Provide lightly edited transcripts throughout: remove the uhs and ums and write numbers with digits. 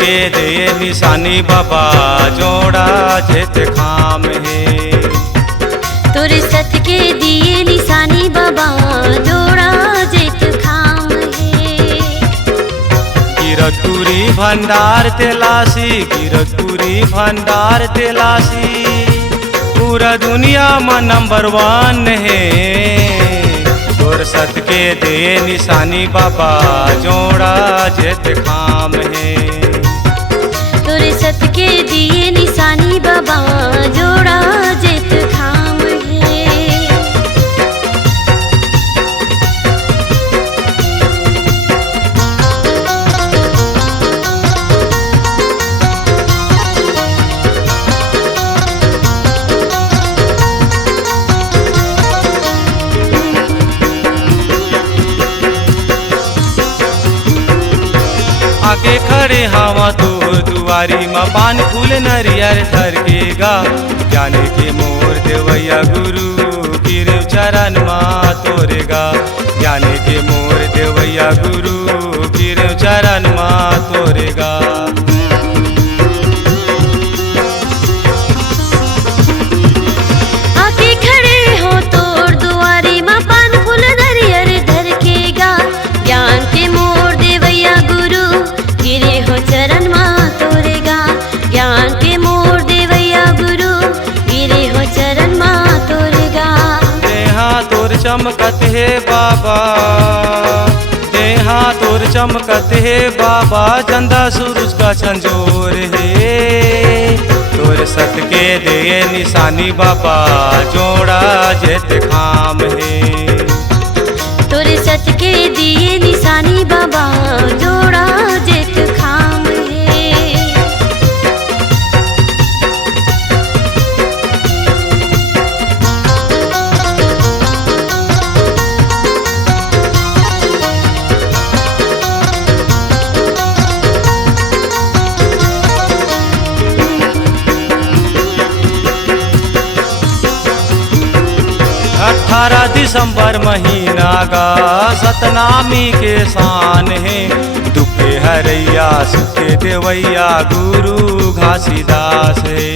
के दे निशानी बाबा जोड़ा जेत खाम है। तोरे सत के दिए निशानी बाबा जोड़ा जेत खाम है। गिरतपुरी भंडार तेलासी, गिरतपुरी भंडार तेलासी पूरा दुनिया में नंबर 1 है। तोर सत के दे निशानी बाबा जोड़ा जेत खाम है। तोरे सत के दिए निशानी बाबा जोड़ा जेत खाम है। आके खड़े हवा तोर दुआरी में पान फूल नरियर धर के गा। जाने के मोर देवैया गुरु गिरव चरण माँ तोरे गा। जाने के मोर देवैया गुरु गिरव चरण माँ तोरे गा। आके खड़े हो तोर दुआरी माँ पान फूल नरियर धर के गा। ज्ञान के मोर देवैया गुरु गिरे हो चरण माँ तोरे गा। ज्ञान के मोर देवैया गुरु गिरे हो चरण माँ तोरे गा। देहा तोर चमकत है बाबा, देहा तोर चमकत है बाबा चंदा सूरज का संजोर है। तोर सत के दे निशानी बाबा जोड़ा जेत खाम है। तोरे सत के दिए निशानी बाबा जोड़ा जेत खाम है। अठारह दिसंबर महीना का सतनामी के शान है। दुखे हरैया सुखे देवैया गुरु घासीदास है।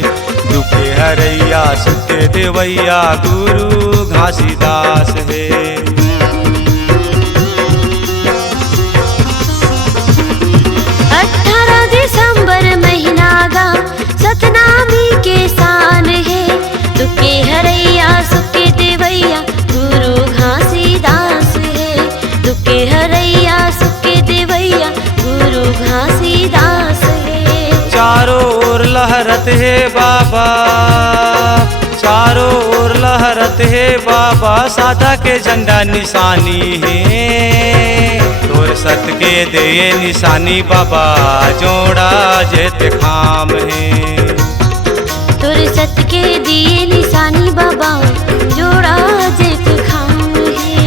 दुखे हरैया सुखे देवैया गुरु घासीदास है। 18 दिसंबर महीना गा सतनामी के शान है। दुखे हरैया सुखे देवैया गुरु घासीदास है। दुखे हरैया सुखे देवैया गुरु घासीदास है। चारों ओर लहरत है बाबा, चारों ओर लहरत है बाबा साधा के झंडा निशानी है। तोर सत के दे निशानी बाबा जोड़ा जेत खाम है। तोरे सत के दिए निशानी बाबा जोड़ा जेत खाम है।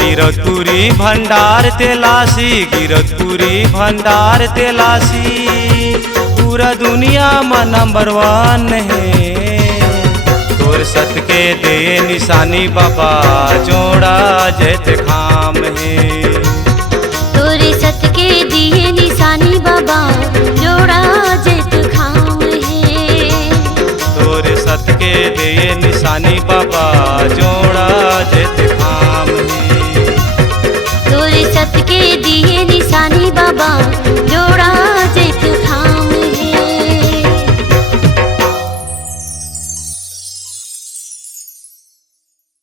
गिरतपुरी भंडार तेलासी, गिरतपुरी भंडार तेलासी पूरा दुनिया में नंबर 1 है। तोर सत के दे निशानी बाबा जोड़ा जेत खाम है। तोरे सत के दिए निशानी बाबा जोड़ा जेत खाम है। तोरे सत के दे निशानी बाबा